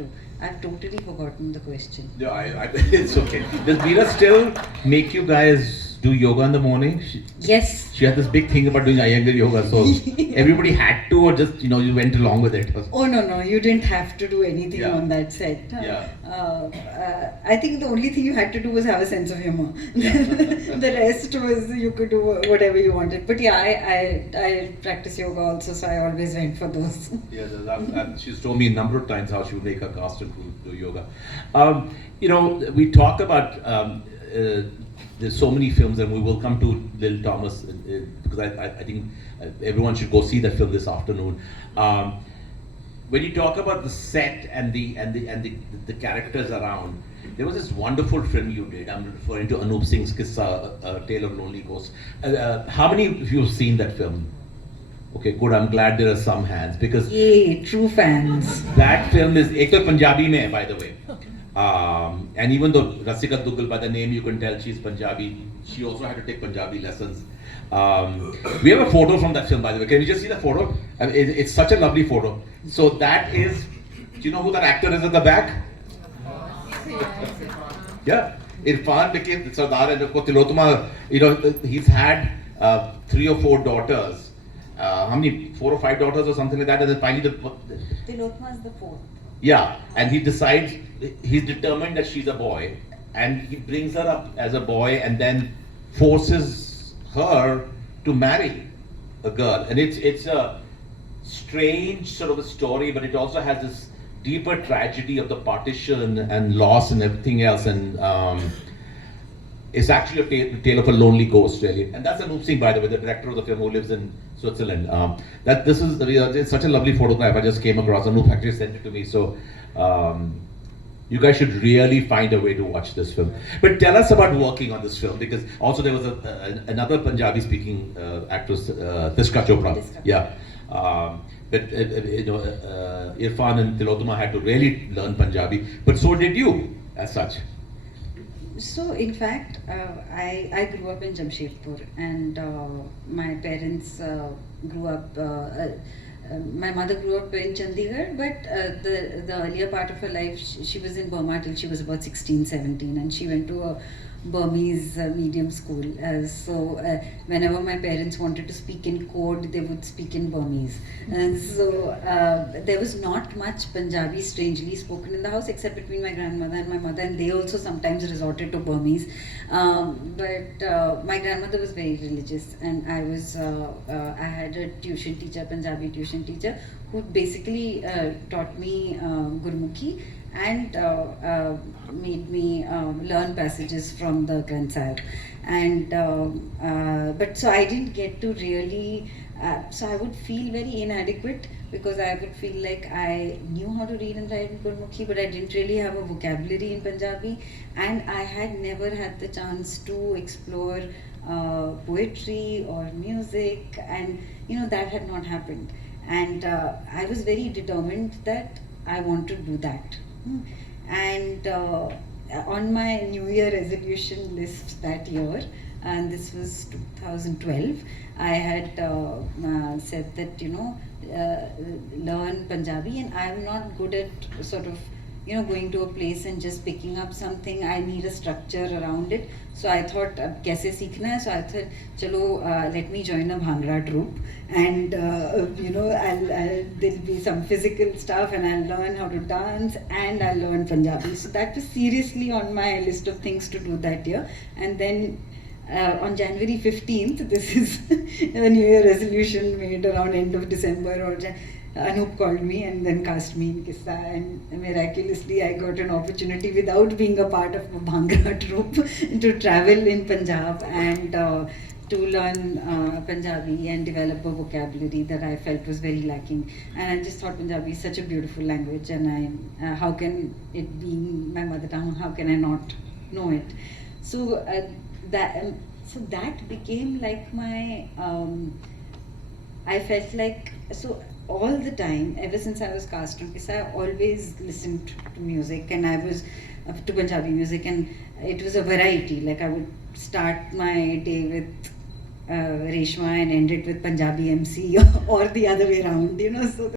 to. I've totally forgotten the question. Yeah, it's okay. Does Meera still make you guys do yoga in the morning? Yes. She had this big thing about doing Iyengar yoga, so everybody had to, or just you went along with it. Oh no, you didn't have to do anything Yeah. on that set. Yeah. I think the only thing you had to do was have a sense of humor. Yeah. The rest was you could do whatever you wanted. But yeah, I practice yoga also, so I always went for those. Yeah, and she's told me a number of times how she would make her cast and crew do yoga. We talk about there's so many films, and we will come to Lil Thomas because I think everyone should go see that film this afternoon. When you talk about the set and the characters around, there was this wonderful film you did. I'm referring to Anup Singh's Kissa, A Tale of Lonely Ghosts. How many of you have seen that film? Okay, good. I'm glad there are some hands because Yay, true fans. that film is ek to Punjabi mein hai, by the way. And even though Raslka Dugal, by the name you can tell she's Punjabi, she also had to take Punjabi lessons. We have a photo from that film, by the way. Can you just see the photo? I mean, it's such a lovely photo. So that is, do you know who that actor is at the back? Yeah, Irfan became Sardar, and Tilotoma, he's had 3 or 4 daughters. How many? 4 or 5 daughters or something like that. And then finally Tilotma is the fourth. yeah, and he decides, he's determined that she's a boy, and he brings her up as a boy and then forces her to marry a girl. And it's a strange sort of a story, but it also has this deeper tragedy of the partition and loss and everything else. And it's actually a tale of a lonely ghost, really. And that's Anup Singh, by the way, the director of the film, who lives in Switzerland. It's such a lovely photograph I just came across. Anup actually sent it to me. So you guys should really find a way to watch this film. But tell us about working on this film, because also there was another Punjabi-speaking actress, Raslka Chopra. Raslka. Yeah. But Irfan and Tilotoma had to really learn Punjabi, but so did you, as such. So in fact, I grew up in Jamshedpur, and my parents grew up. My mother grew up in Chandigarh, but the earlier part of her life, she was in Burma till she was about 16, 17, and she went to a Burmese medium school. So whenever my parents wanted to speak in code, they would speak in Burmese. And so there was not much Punjabi strangely spoken in the house, except between my grandmother and my mother, and they also sometimes resorted to Burmese. But my grandmother was very religious, and I had a tuition teacher, Punjabi tuition teacher, who basically taught me Gurmukhi and made me learn passages from the Granth Sahib. And but so I didn't get to really. So I would feel very inadequate, because I would feel like I knew how to read and write in Gurmukhi, but I didn't really have a vocabulary in Punjabi, and I had never had the chance to explore poetry or music, and that had not happened. And I was very determined that I want to do that. And on my New Year resolution list that year, and this was 2012, I had said that learn Punjabi, and I'm not good at sort of going to a place and just picking up something. I need a structure around it. So I thought, kaise seekhna hai? So I thought, chalo, let me join a Bhangra troupe, and there'll be some physical stuff, and I'll learn how to dance, and I'll learn Punjabi. So that was seriously on my list of things to do that year. And then on January 15th, this is a New Year resolution made around end of December, or Anup called me and then cast me in Kissa, and miraculously I got an opportunity without being a part of a Bhangra troupe to travel in Punjab and to learn Punjabi and develop a vocabulary that I felt was very lacking. And I just thought Punjabi is such a beautiful language, and how can it be my mother tongue, how can I not know it? So that became like my, I felt like, so all the time, ever since I was cast on Kissa, I always listened to music, and I was to Punjabi music, and it was a variety. Like I would start my day with Reshma and end it with Punjabi MC or the other way around, so